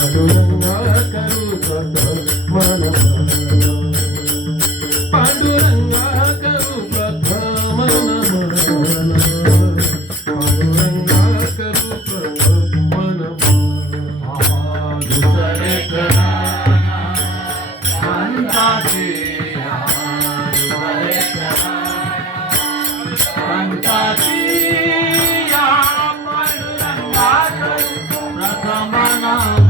पांडुरंगा करू सत मन पांडुरंगा करू प्रथम मन पांडुरंगा करू प्रथम मन दुसरे शांताचे शांताची Ramana.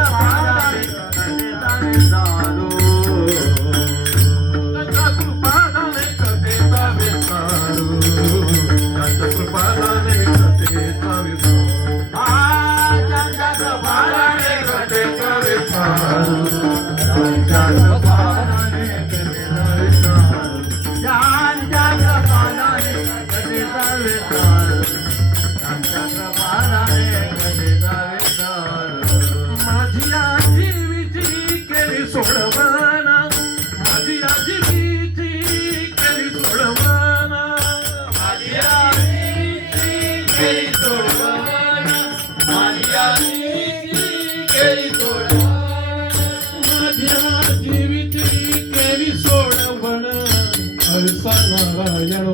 যেন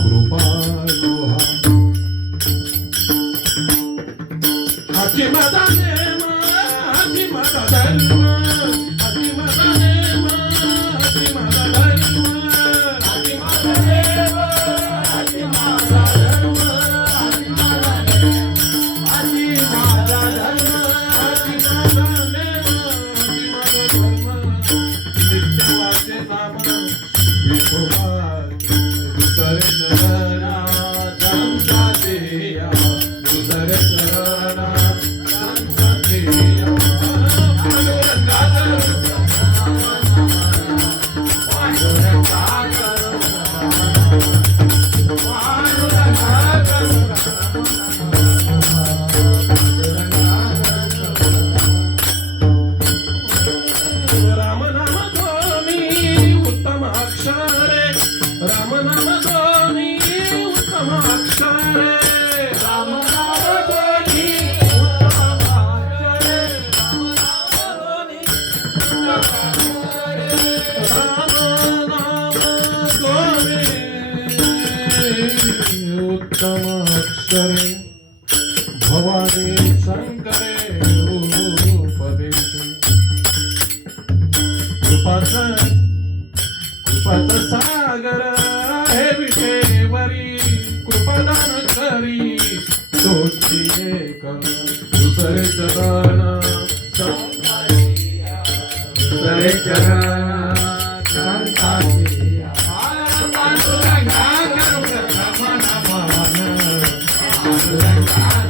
কৃপার লোহা। হাতি মাতা হাতি মাতা प्रथम अक्षरे भवानी शंकरे उपदेशे कृपाच कृपाच सागर हे विटेवरी कृपादान करी तोची एक दुसरे चरण दुसरे चरण पांडुरंगा